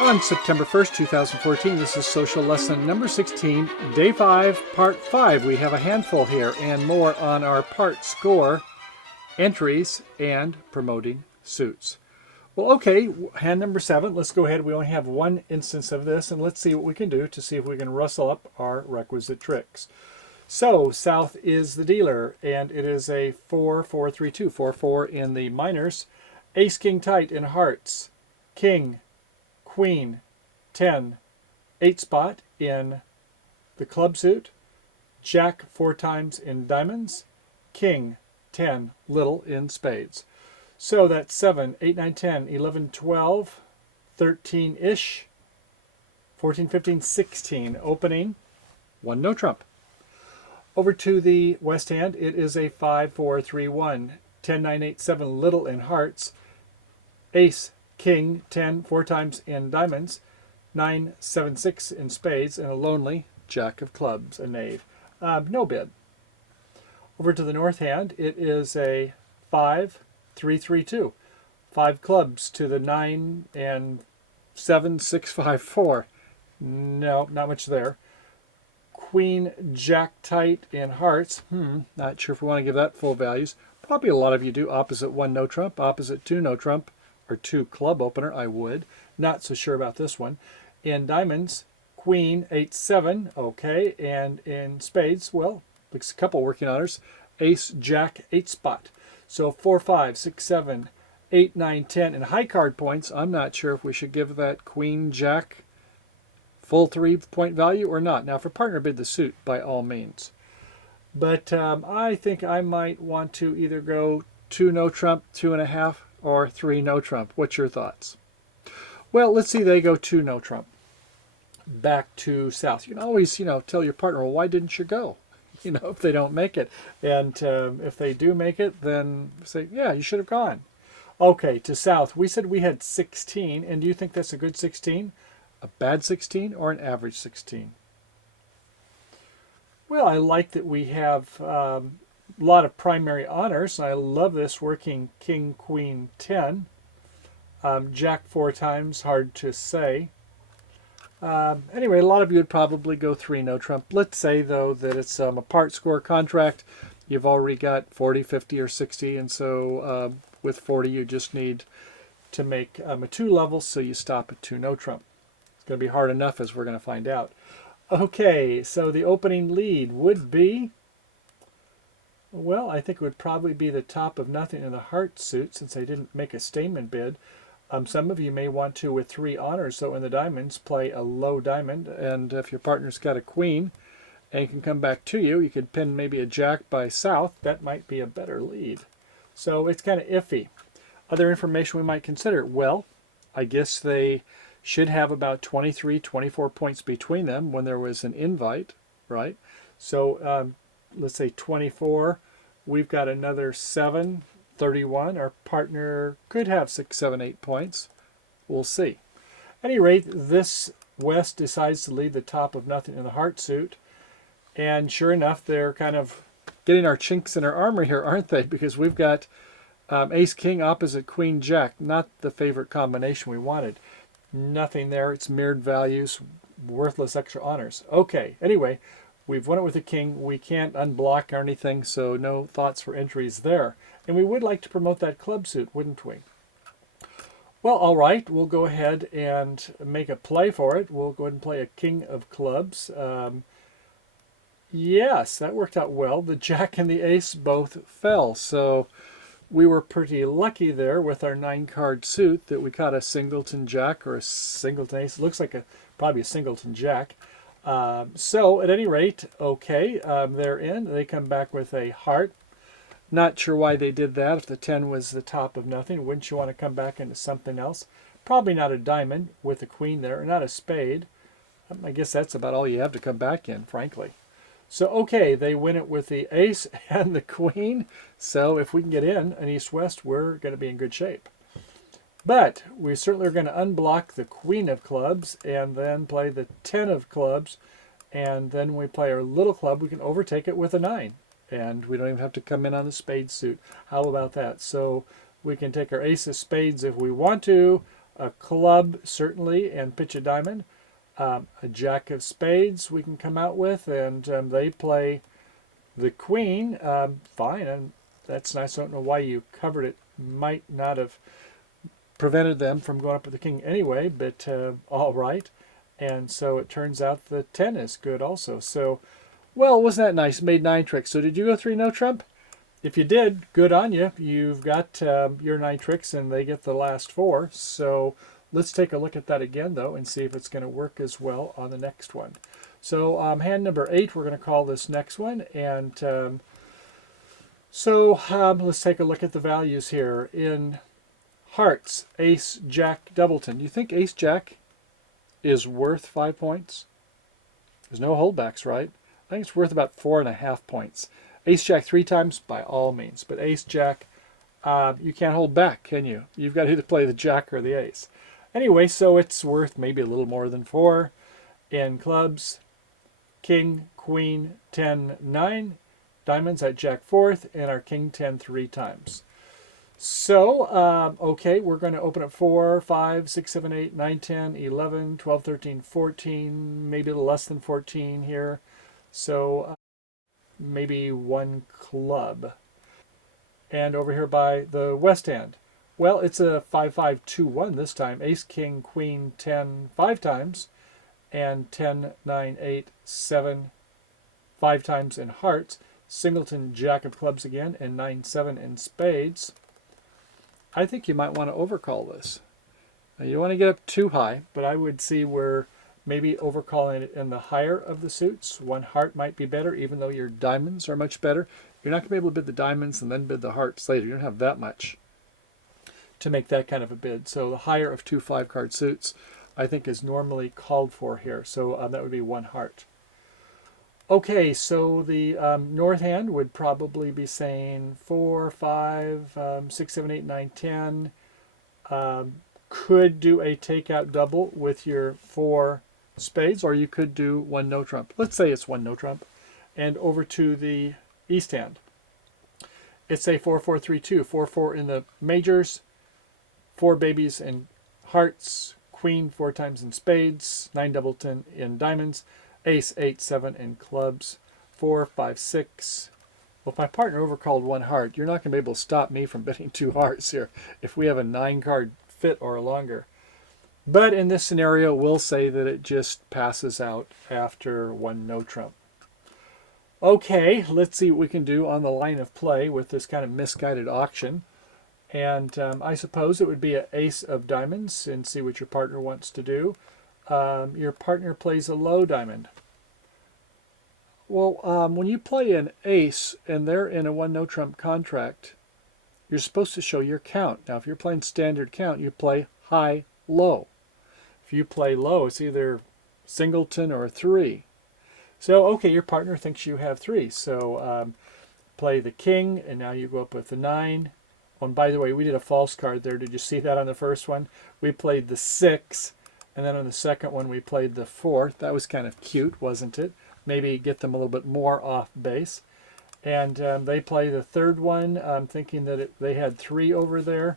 On September 1st, 2014, this is social lesson number 16, day 5, part 5. We have a handful here and more on our Partscore entries and promoting suits. Well, okay, hand number 7. Let's go ahead. We only have one instance of this, and let's see what we can do to see if we can rustle up our requisite tricks. So, South is the dealer, and it is a 4-4-3-2, 4-4 in the minors. Ace, King tight in hearts. King, Queen, 10, 8 spot in the club suit. Jack 4 times in diamonds. King, 10, little in spades. So that's 7, 8, 9, 10, 11, 12, 13-ish, 14, 15, 16. Opening, 1 no trump. Over to the west hand, it is a 5-4-3-1, 10, 9, 8, 7, little in hearts. Ace, King, 10, 4 times in diamonds, 9, 7, 6 in spades, and a lonely Jack of clubs, a knave. No bid. Over to the north hand, it is a 5-3-3-2, 5 clubs to the 9 and 7, 6, 5, 4. No, not much there. Queen, Jack tight in hearts. Not sure if we want to give that full values. Probably a lot of you do. Opposite 1 no trump, opposite 2 no trump, or 2 club opener, I would. Not so sure about this one. In diamonds, Queen, 8, 7, okay. And in spades, well, looks a couple working honors. Ace, Jack, 8 spot. So 4, 5, 6, 7, 8, 9, 10. And high card points, I'm not sure if we should give that Queen, Jack full 3-point value or not. Now, for partner bid the suit, by all means. But I think I might want to either go 2 no trump, 2.5, or 3 no trump. What's your thoughts? Well, let's see, they go 2 no trump. Back to South. You can always, tell your partner, well, why didn't you go? If they don't make it. And if they do make it, then say, yeah, you should have gone. Okay, to South. We said we had 16, and do you think that's a good 16? A bad 16 or an average 16? Well, I like that we have a lot of primary honors. I love this working King, Queen, 10. Jack 4 times, hard to say. Anyway, a lot of you would probably go 3 no trump. Let's say, though, that it's a Partscore contract. You've already got 40, 50, or 60, and so with 40 you just need to make a 2 level, so you stop at 2 no trump. It's going to be hard enough, as we're going to find out. Okay, so the opening lead would be, well, I think it would probably be the top of nothing in the heart suit, since I didn't make a statement bid. Some of you may want to, with 3 honors, so in the diamonds, play a low diamond, and if your partner's got a queen and can come back to you, you could pin maybe a jack by South. That might be a better lead. So it's kind of iffy. Other information we might consider, well, I guess they should have about 23, 24 points between them when there was an invite, right? So let's say 24. We've got another 7, 31. Our partner could have 6, 7, 8 points. We'll see. At any rate, this West decides to lead the top of nothing in the heart suit. And sure enough, they're kind of getting our chinks in our armor here, aren't they? Because we've got Ace, King opposite Queen, Jack. Not the favorite combination we wanted. Nothing there. It's mirrored values. Worthless extra honors. Okay. Anyway, we've won it with the King. We can't unblock or anything, so no thoughts for entries there. And we would like to promote that club suit, wouldn't we? Well, all right. We'll go ahead and make a play for it. We'll go ahead and play a King of clubs. Yes, that worked out well. The Jack and the Ace both fell, so we were pretty lucky there with our 9-card suit that we caught a singleton Jack or a singleton Ace. It looks like probably a singleton Jack. So at any rate, okay, they're in. They come back with a heart. Not sure why they did that. If the 10 was the top of nothing, wouldn't you want to come back into something else? Probably not a diamond with a queen there, or not a spade. I guess that's about all you have to come back in, frankly. So, okay, they win it with the ace and the queen. So if we can get in an east-west, we're going to be in good shape. But we certainly are going to unblock the queen of clubs and then play the 10 of clubs. And then when we play our little club, we can overtake it with a 9. And we don't even have to come in on the spade suit. How about that? So we can take our ace of spades if we want to, A club, certainly, and pitch a diamond. A jack of spades we can come out with, and they play the queen. Fine, and that's nice. I don't know why you covered it. Might not have prevented them from going up with the king anyway, but all right. And so it turns out the 10 is good also. So, well, wasn't that nice? Made 9 tricks. So did you go 3 no trump? If you did, good on you. You've got your 9 tricks and they get the last 4. So let's take a look at that again, though, and see if it's going to work as well on the next one. So hand number 8, we're going to call this next one. And let's take a look at the values here. In hearts, ace, jack, doubleton. You think ace, jack is worth 5 points? There's no holdbacks, right? I think it's worth about 4.5 points. Ace jack 3 times, by all means. But ace jack, you can't hold back, can you? You've got to either play the jack or the ace. Anyway, so it's worth maybe a little more than 4. In clubs, king, queen, 10, 9. Diamonds at jack 4th, and our king 10 3 times. So, okay, we're going to open up 4, 5, 6, 7, 8, 9, 10, 11, 12, 13, 14, maybe a little less than 14 here. So maybe 1 club. And over here by the west hand, well, it's a 5, 5, 2, 1 this time. Ace, king, queen, 10, 5 times, and 10, 9, 8, 7, 5 times in hearts. Singleton, jack of clubs again, and 9, 7 in spades. I think you might want to overcall this. Now, you don't want to get up too high, but I would see where maybe overcalling it in the higher of the suits. 1 heart might be better, even though your diamonds are much better. You're not going to be able to bid the diamonds and then bid the hearts later. You don't have that much to make that kind of a bid. So the higher of 2 5-card suits, I think, is normally called for here. So that would be 1 heart. Okay, so the north hand would probably be saying 4, 5, 6, 7, 8, 9, 10. Could do a takeout double with your 4 spades, or you could do 1 no trump. Let's say it's 1 no trump. And over to the east hand. It's a 4, 4, 3, 2. 4, 4 in the majors, 4 babies in hearts, queen 4 times in spades, 9 doubleton in diamonds, ace 8, 7 in clubs, 4, 5, 6. Well, if my partner overcalled 1 heart, you're not going to be able to stop me from bidding 2 hearts here if we have a 9-card fit or longer. But in this scenario, we'll say that it just passes out after 1 no trump. Okay, let's see what we can do on the line of play with this kind of misguided auction. And I suppose it would be an ace of diamonds, and see what your partner wants to do. Your partner plays a low diamond. Well, when you play an ace and they're in a 1 no trump contract, you're supposed to show your count. Now, if you're playing standard count, you play high, low. If you play low, it's either singleton or 3. So, okay, your partner thinks you have 3. So play the king, and now you go up with the 9. Oh, and by the way, we did a false card there. Did you see that on the first one? We played the 6, and then on the second one we played the 4. That was kind of cute, wasn't it? Maybe get them a little bit more off base. And they play the third one, thinking that they had 3 over there.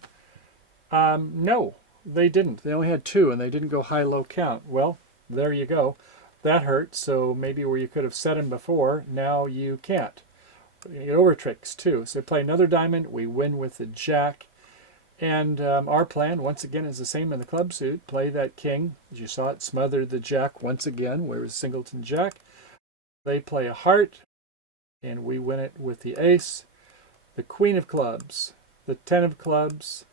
No, they didn't. They only had 2, and they didn't go high-low count. Well, there you go. That hurt, so maybe where you could have set them before, now you can't. You get over tricks, too. So play another diamond. We win with the jack. And our plan, once again, is the same in the club suit. Play that king. As you saw, it smothered the jack once again, where it was singleton jack. They play a heart, and we win it with the ace, the queen of clubs, the 10 of clubs,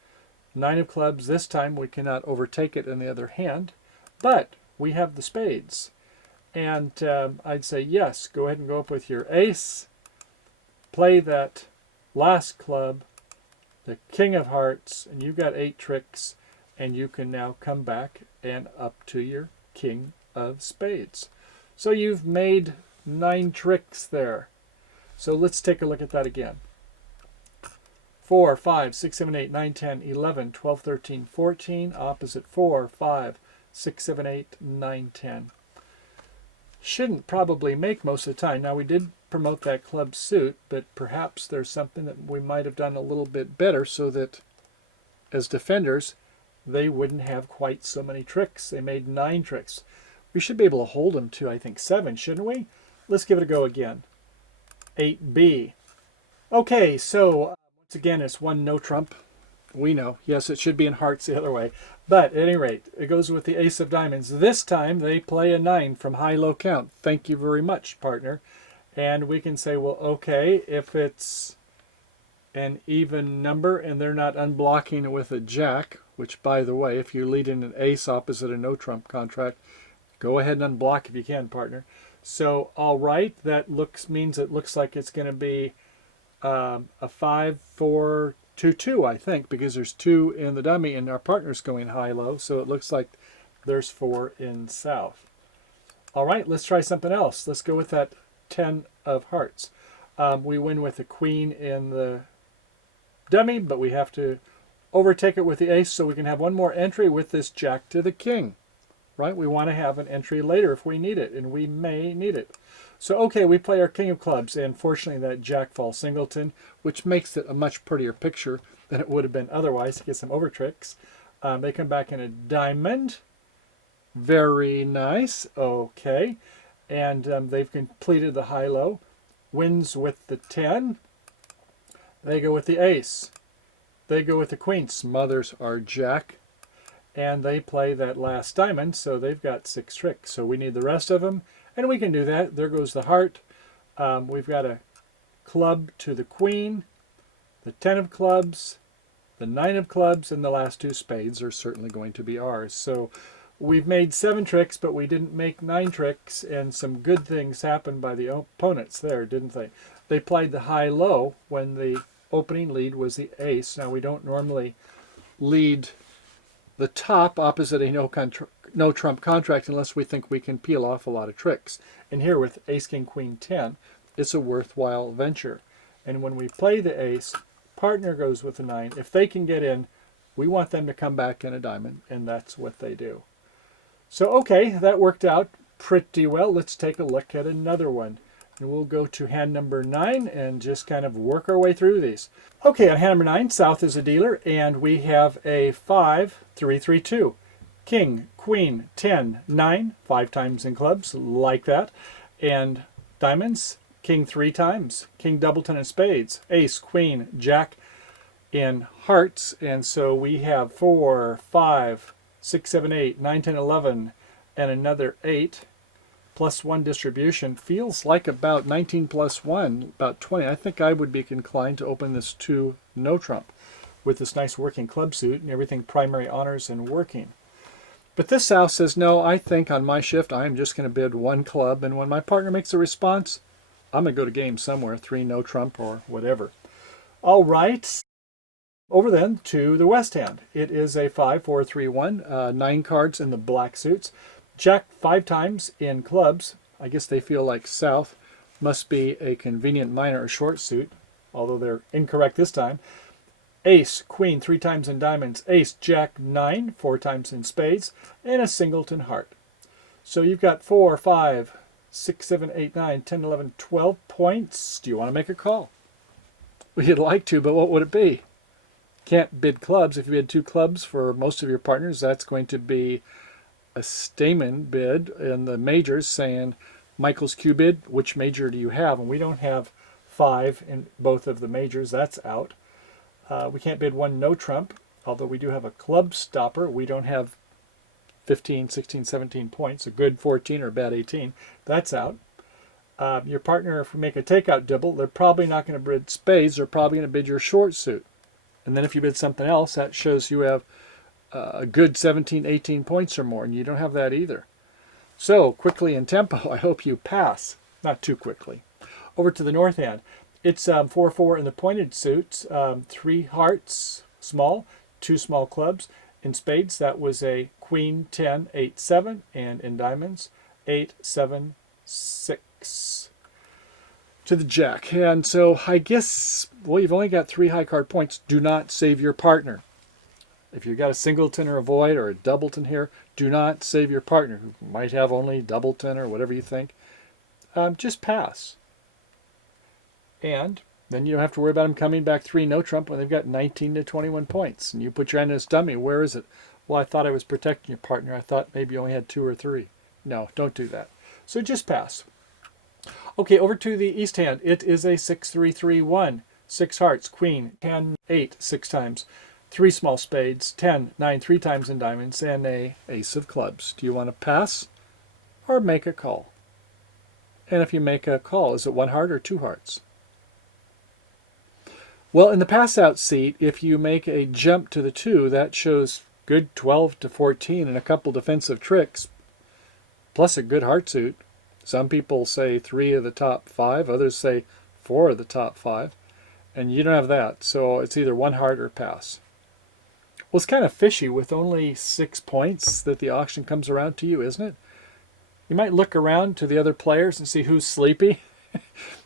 9 of clubs. This time we cannot overtake it in the other hand, but we have the spades. And I'd say, yes, go ahead and go up with your ace, play that last club, the king of hearts, and you've got 8 tricks, and you can now come back and up to your king of spades. So you've made 9 tricks there. So let's take a look at that again. 4, 5, 6, 7, 8, 9, 10, 11, 12, 13, 14. Opposite 4, 5, 6, 7, 8, 9, 10. Shouldn't probably make most of the time. Now, we did promote that club suit, but perhaps there's something that we might have done a little bit better so that as defenders, they wouldn't have quite so many tricks. They made 9 tricks. We should be able to hold them to, I think, 7, shouldn't we? Let's give it a go again. 8B. Okay, so once again, it's 1 no trump. We know. Yes, it should be in hearts the other way. But at any rate, it goes with the ace of diamonds. This time they play a 9 from high-low count. Thank you very much, partner. And we can say, well, okay, if it's an even number and they're not unblocking with a jack, which, by the way, if you lead in an ace opposite a no trump contract, go ahead and unblock if you can, partner. So, all right, that means it looks like it's going to be a 5, 4, 2, 2, I think, because there's 2 in the dummy and our partner's going high-low, so it looks like there's 4 in south. All right, let's try something else. Let's go with that 10 of hearts. We win with the queen in the dummy, but we have to overtake it with the ace so we can have one more entry with this jack to the king. Right? We want to have an entry later if we need it, and we may need it. So, okay, we play our king of clubs, and fortunately that jack falls singleton, which makes it a much prettier picture than it would have been otherwise to get some over tricks. They come back in a diamond. Very nice. Okay. And they've completed the high-low. Wins with the 10. They go with the ace. They go with the queen. Smothers our jack. And they play that last diamond, so they've got 6 tricks. So we need the rest of them, and we can do that. There goes the heart. We've got a club to the queen, the 10 of clubs, the 9 of clubs, and the last 2 spades are certainly going to be ours. So we've made 7 tricks, but we didn't make 9 tricks, and some good things happened by the opponents there, didn't they? They played the high-low when the opening lead was the ace. Now, we don't normally lead the top opposite a no trump contract unless we think we can peel off a lot of tricks. And here with ace, king, queen, 10, it's a worthwhile venture. And when we play the ace, partner goes with the 9. If they can get in, we want them to come back in a diamond, and that's what they do. So, okay, that worked out pretty well. Let's take a look at another one. And we'll go to hand number 9 and just kind of work our way through these. Okay, on hand number 9, south is a dealer, and we have a 5, 3, 3, 2. King, queen, 10, 9, 5 times in clubs, like that. And diamonds, king 3 times, king, doubleton, and spades. Ace, queen, jack in hearts. And so we have 4, 5, 6, 7, 8, 9, 10, 11, and another 8. Plus 1 distribution feels like about 19 plus 1, about 20. I think I would be inclined to open this to no trump with this nice working club suit and everything primary honors and working. But this south says, no, I think on my shift I'm just going to bid 1 club, and when my partner makes a response, I'm going to go to game somewhere, 3 no trump or whatever. All right, over then to the west hand. It is a 5, 4, 3, 1, 9 cards in the black suits. Jack 5 times in clubs. I guess they feel like south must be a convenient minor or short suit, although they're incorrect this time. Ace, queen 3 times in diamonds. Ace, jack 9, 4 times in spades, and a singleton heart. So you've got 4, 5, 6, 7, 8, 9, 10, 11, 12 points. Do you want to make a call? Well, you'd like to, but what would it be? Can't bid clubs. If you bid 2 clubs for most of your partners, that's going to be a Stamen bid in the majors saying, Michael's Q bid, which major do you have? And we don't have 5 in both of the majors. That's out. We can't bid 1 no trump, although we do have a club stopper. We don't have 15, 16, 17 points, a good 14 or a bad 18. That's out. Your partner, if we make a takeout double, they're probably not going to bid spades. They're probably going to bid your short suit. And then if you bid something else, that shows you have a good 17, 18 points or more, and you don't have that either. So, quickly in tempo, I hope you pass. Not too quickly. Over to the north hand. It's 4, 4 in the pointed suits, 3 hearts, small, 2 small clubs. In spades, that was a queen, 10, 8, 7, and in diamonds, 8, 7, 6. To the jack. And so, I guess, well, you've only got 3 high card points. Do not save your partner. If you've got a singleton or a void or a doubleton here, do not save your partner, who might have only doubleton or whatever you think. Just pass. And Then you don't have to worry about them coming back 3 no trump when they've got 19 to 21 points. And you put your hand in its dummy. Where is it? Well, I thought I was protecting your partner. I thought maybe you only had 2 or 3. No, don't do that. So just pass. Okay, over to the east hand. It is a 6-3-3-1. 6 hearts, queen, 10, 8, 6 times. 3 small spades, 10, 9, 3 times in diamonds, and a ace of clubs. Do you want to pass or make a call? And if you make a call, is it 1 heart or 2 hearts? Well, in the pass-out seat, if you make a jump to the 2, that shows good 12 to 14 and a couple defensive tricks, plus a good heart suit. Some people say 3 of the top 5, others say 4 of the top 5, and you don't have that, so it's either 1 heart or pass. Well, it's kind of fishy with only 6 points that the auction comes around to you, isn't it? You might look around to the other players and see who's sleepy.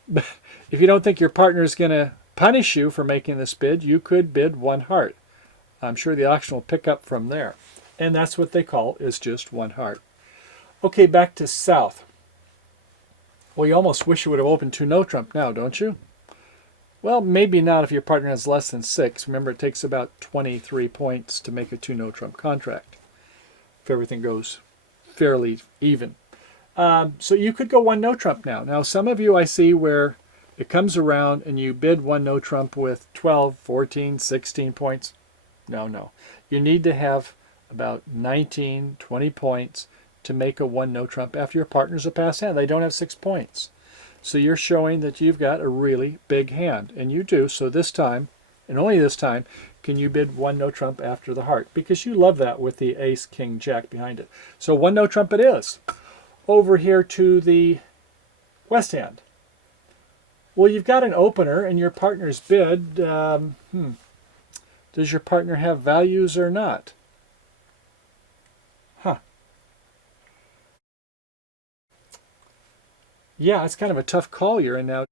But if you don't think your partner is going to punish you for making this bid, you could bid 1 heart. I'm sure the auction will pick up from there. And that's what they call is just 1 heart. Okay, back to south. Well, you almost wish you would have opened 2 no trump now, don't you? Well, maybe not if your partner has less than 6. Remember, it takes about 23 points to make a 2 no trump contract, if everything goes fairly even. So you could go 1 no trump now. Now, some of you I see where it comes around and you bid 1 no trump with 12, 14, 16 points. No. You need to have about 19, 20 points to make a 1 no trump after your partner's a pass hand. They don't have 6 points. So you're showing that you've got a really big hand, and you do. So this time, and only this time, can you bid 1 no trump after the heart, because you love that with the ace, king, jack behind it. So 1 no trump it is. Over here to the west hand. Well, you've got an opener and your partner's bid. Does your partner have values or not? Yeah, it's kind of a tough call you're in now.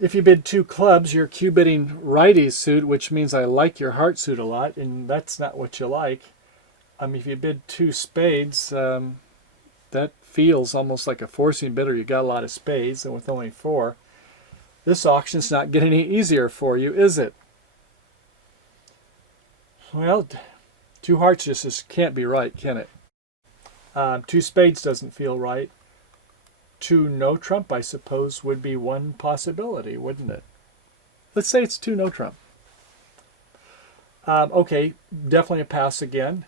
If you bid 2 clubs, you're Q-bidding righty's suit, which means I like your heart suit a lot, and that's not what you like. If you bid 2 spades, that feels almost like a forcing bidder. You got a lot of spades, and with only 4, this auction's not getting any easier for you, is it? Well, 2 hearts just can't be right, can it? 2 spades doesn't feel right. 2 no trump, I suppose, would be one possibility, wouldn't it? Let's say it's 2 no trump. Okay, definitely a pass again.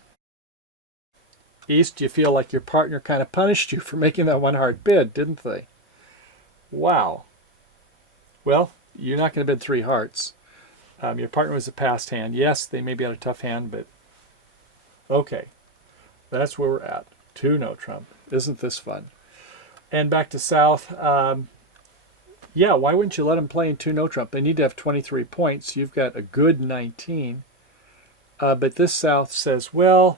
East, you feel like your partner kind of punished you for making that 1 heart bid, didn't they? Wow. Well, you're not going to bid 3 hearts. Your partner was a passed hand. Yes, they maybe had a tough hand, but okay. That's where we're at. 2 no trump. Isn't this fun? And back to south. Yeah, why wouldn't you let them play in 2 no trump? They need to have 23 points. You've got a good 19. But this south says, well,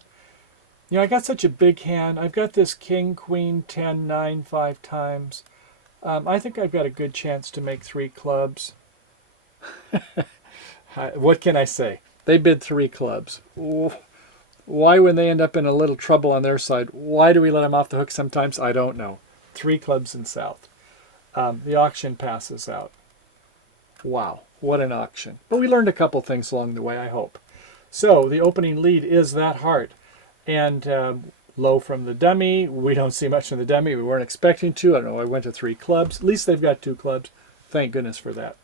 I got such a big hand. I've got this king, queen, 10, 9, 5 times. I think I've got a good chance to make 3 clubs. What can I say? They bid 3 clubs. Why, when they end up in a little trouble on their side, why do we let them off the hook sometimes? I don't know. 3 clubs in south. The auction passes out. Wow, what an auction. But we learned a couple things along the way, I hope. So the opening lead is that heart. And low from the dummy. We don't see much from the dummy. We weren't expecting to. I don't know. I went to 3 clubs. At least they've got 2 clubs. Thank goodness for that.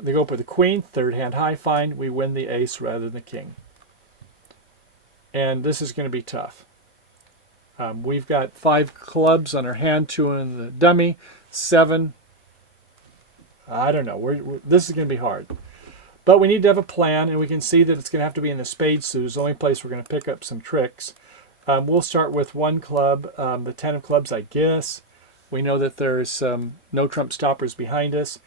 They go up with the queen. 3rd hand high. Fine. We win the ace rather than the king. And this is going to be tough. We've got 5 clubs on our hand, 2 in the dummy, 7. I don't know. This is going to be hard. But we need to have a plan, and we can see that it's going to have to be in the spade suit. It's the only place we're going to pick up some tricks. We'll start with 1 club, the 10 of clubs, I guess. We know that there's some no trump stoppers behind us.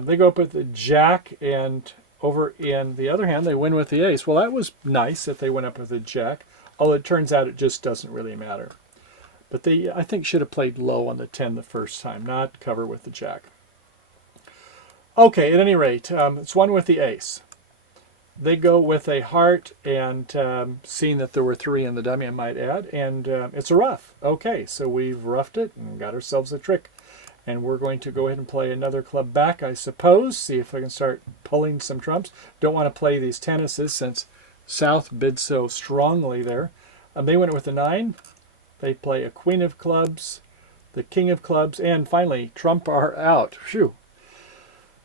They go up with the jack, and over in the other hand, they win with the ace. Well, that was nice that they went up with the jack, although it turns out it just doesn't really matter. But they, I think, should have played low on the 10 the first time, not cover with the jack. Okay, at any rate, it's 1 with the ace. They go with a heart, and seeing that there were 3 in the dummy, I might add, and it's a rough. Okay, so we've roughed it and got ourselves a trick. And we're going to go ahead and play another club back, I suppose. See if I can start pulling some trumps. Don't want to play these tennises since South bid so strongly there. They went with a 9. They play a queen of clubs, the king of clubs, and finally, trump are out. Phew.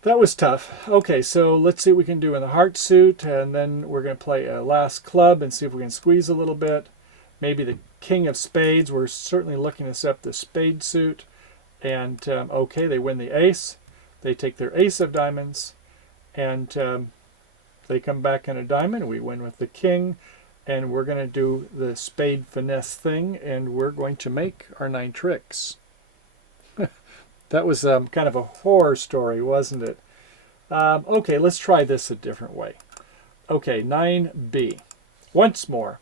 That was tough. Okay, so let's see what we can do in the heart suit, and then we're going to play a last club and see if we can squeeze a little bit. Maybe the king of spades. We're certainly looking to set up the spade suit. And okay, they win the ace. They take their ace of diamonds, and they come back in a diamond. We win with the king, and we're going to do the spade finesse thing, and we're going to make our 9 tricks. That was kind of a horror story, wasn't it? Okay, let's try this a different way. Okay, 9B. Once more,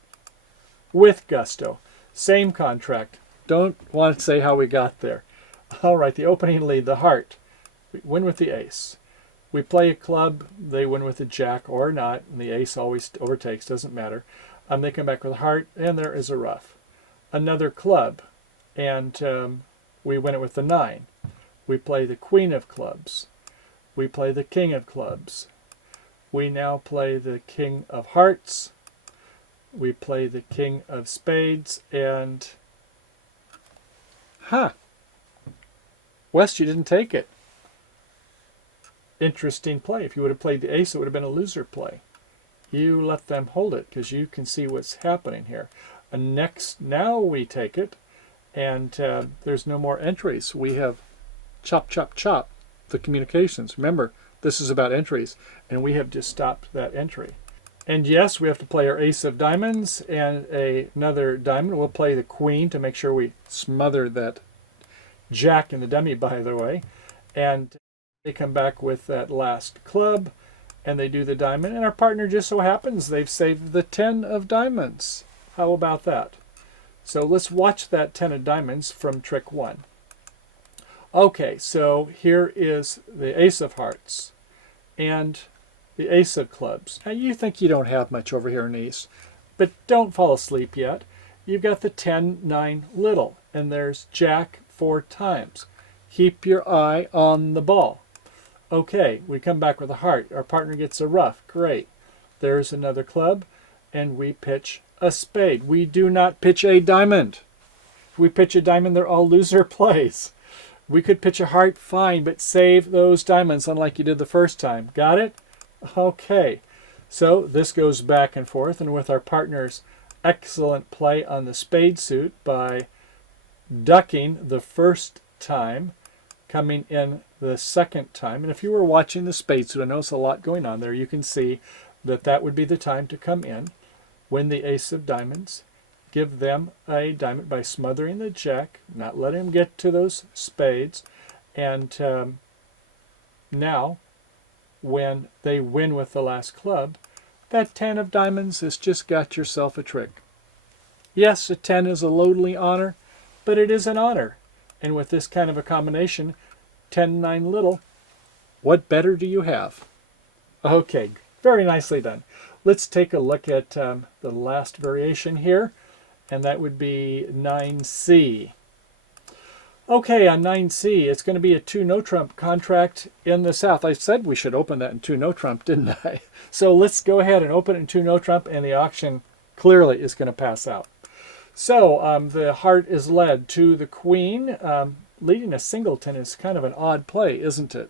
with gusto. Same contract. Don't want to say how we got there. All right, the opening lead, the heart. We win with the ace. We play a club, they win with the jack or not, and the ace always overtakes, doesn't matter. They come back with a heart, and there is a ruff. Another club, and we win it with the 9. We play the queen of clubs. We play the king of clubs. We now play the king of hearts. We play the king of spades, and... West, you didn't take it. Interesting play. If you would have played the ace, it would have been a loser play. You let them hold it because you can see what's happening here. Next, now we take it, and there's no more entries. We have chop, chop, chop the communications. Remember, this is about entries, and we have just stopped that entry. And yes, we have to play our ace of diamonds and another diamond. We'll play the queen to make sure we smother that jack in the dummy, by the way. And they come back with that last club, and they do the diamond. And our partner just so happens they've saved the 10 of diamonds. How about that? So let's watch that 10 of diamonds from trick 1. Okay, so here is the ace of hearts and the ace of clubs. Now you think you don't have much over here in ace, but don't fall asleep yet. You've got the 10, 9, little, and there's jack 4 times. Keep your eye on the ball. Okay, we come back with a heart. Our partner gets a ruff. Great. There's another club, and we pitch a spade. We do not pitch a diamond. If we pitch a diamond, they're all loser plays. We could pitch a heart, fine, but save those diamonds unlike you did the first time. Got it? Okay. So this goes back and forth, and with our partner's excellent play on the spade suit by ducking the first time, coming in the second time. And if you were watching the spade suit, I know there's a lot going on there, you can see that that would be the time to come in, win the ace of diamonds, give them a diamond by smothering the jack, not letting them get to those spades, and now when they win with the last club, that 10 of diamonds has just got yourself a trick. Yes, a 10 is a lowly honor, but it is an honor. And with this kind of a combination, 10, 9, little, what better do you have? Okay, very nicely done. Let's take a look at the last variation here, and that would be 9C. Okay, on 9C, it's going to be a 2 no-trump contract in the South. I said we should open that in 2 no-trump, didn't I? So let's go ahead and open it in 2 no-trump, and the auction clearly is going to pass out. So the heart is led to the queen. Leading a singleton is kind of an odd play, isn't it?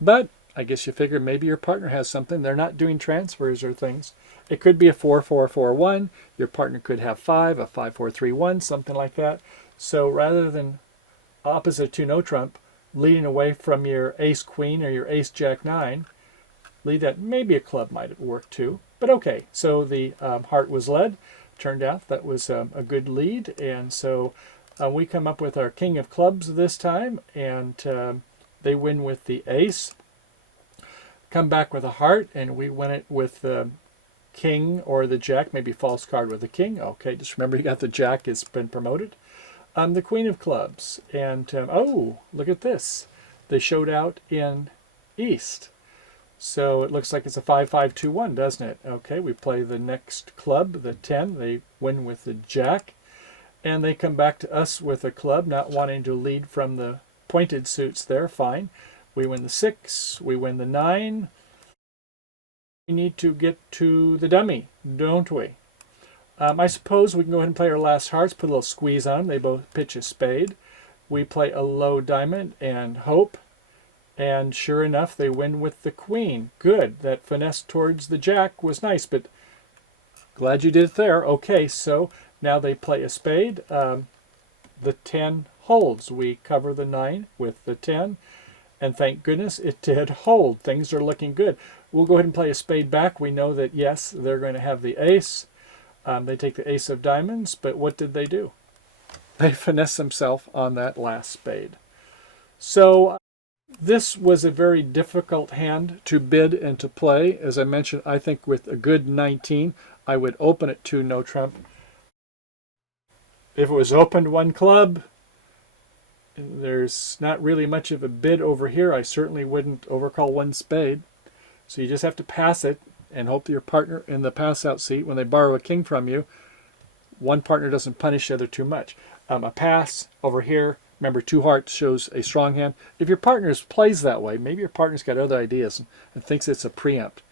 But I guess you figure maybe your partner has something. They're not doing transfers or things. It could be a 4-4-4-1. Your partner could have 5, a 5-4-3-1, something like that. So rather than opposite 2 no trump, leading away from your ace queen or your ace jack 9, lead that. Maybe a club might work too. But okay, so the heart was led. Turned out that was a good lead, and so we come up with our king of clubs this time, and they win with the ace. Come back with a heart, and we win it with the king or the jack, maybe false card with the king. Okay, just remember you got the jack, it's been promoted. The queen of clubs, and oh, look at this. They showed out in east. So it looks like it's a 5-5-2-1, doesn't it? Okay, we play the next club, the 10. They win with the jack. And they come back to us with a club, not wanting to lead from the pointed suits there, fine. We win the 6, we win the 9. We need to get to the dummy, don't we? I suppose we can go ahead and play our last hearts, put a little squeeze on them. They both pitch a spade. We play a low diamond and hope. And sure enough, they win with the queen. Good. That finesse towards the jack was nice, but glad you did it there. Okay, so now they play a spade. The 10 holds. We cover the 9 with the 10. And thank goodness it did hold. Things are looking good. We'll go ahead and play a spade back. We know that, yes, they're going to have the ace. They take the ace of diamonds, but what did they do? They finesse themselves on that last spade. So this was a very difficult hand to bid and to play. As I mentioned, I think with a good 19, I would open it to no trump. If it was opened one club, there's not really much of a bid over here. I certainly wouldn't overcall one spade. So you just have to pass it and hope that your partner in the pass-out seat, when they borrow a king from you, one partner doesn't punish the other too much. A pass over here, remember 2 hearts shows a strong hand. If your partner plays that way, maybe your partner's got other ideas and thinks it's a preempt.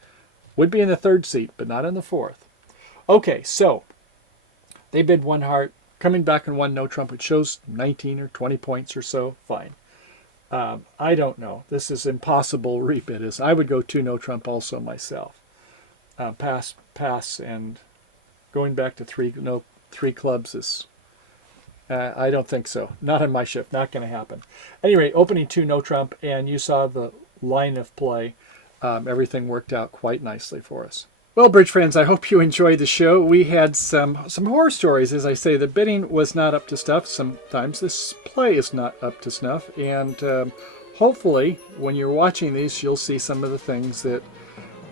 Would be in the 3rd seat, but not in the 4th. Okay, so they bid 1 heart, coming back in 1 no trump, which shows 19 or 20 points or so, fine. I don't know. This is impossible rebid. I would go 2 no trump also myself. Pass, and going back to 3 clubs is, I don't think so. Not on my ship. Not going to happen. Anyway, opening 2 no trump, and you saw the line of play. Everything worked out quite nicely for us. Well, bridge friends, I hope you enjoyed the show. We had some horror stories. As I say, the bidding was not up to stuff. Sometimes this play is not up to snuff. And hopefully, when you're watching these, you'll see some of the things that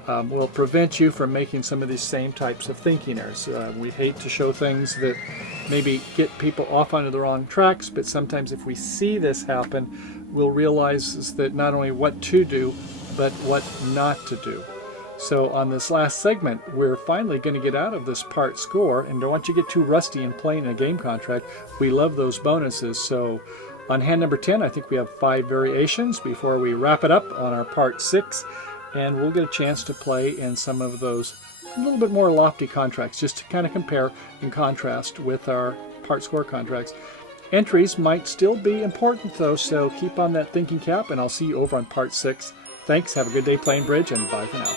will prevent you from making some of these same types of thinking errors. We hate to show things that maybe get people off onto the wrong tracks, but sometimes if we see this happen, we'll realize that not only what to do, but what not to do. So on this last segment, we're finally going to get out of this part score, and don't want you to get too rusty in playing a game contract. We love those bonuses. So on hand number 10, I think we have 5 variations before we wrap it up on our part 6, and we'll get a chance to play in some of those a little bit more lofty contracts, just to kind of compare and contrast with our part score contracts. Entries might still be important though, so keep on that thinking cap, and I'll see you over on part 6. Thanks, have a good day playing bridge, and bye for now.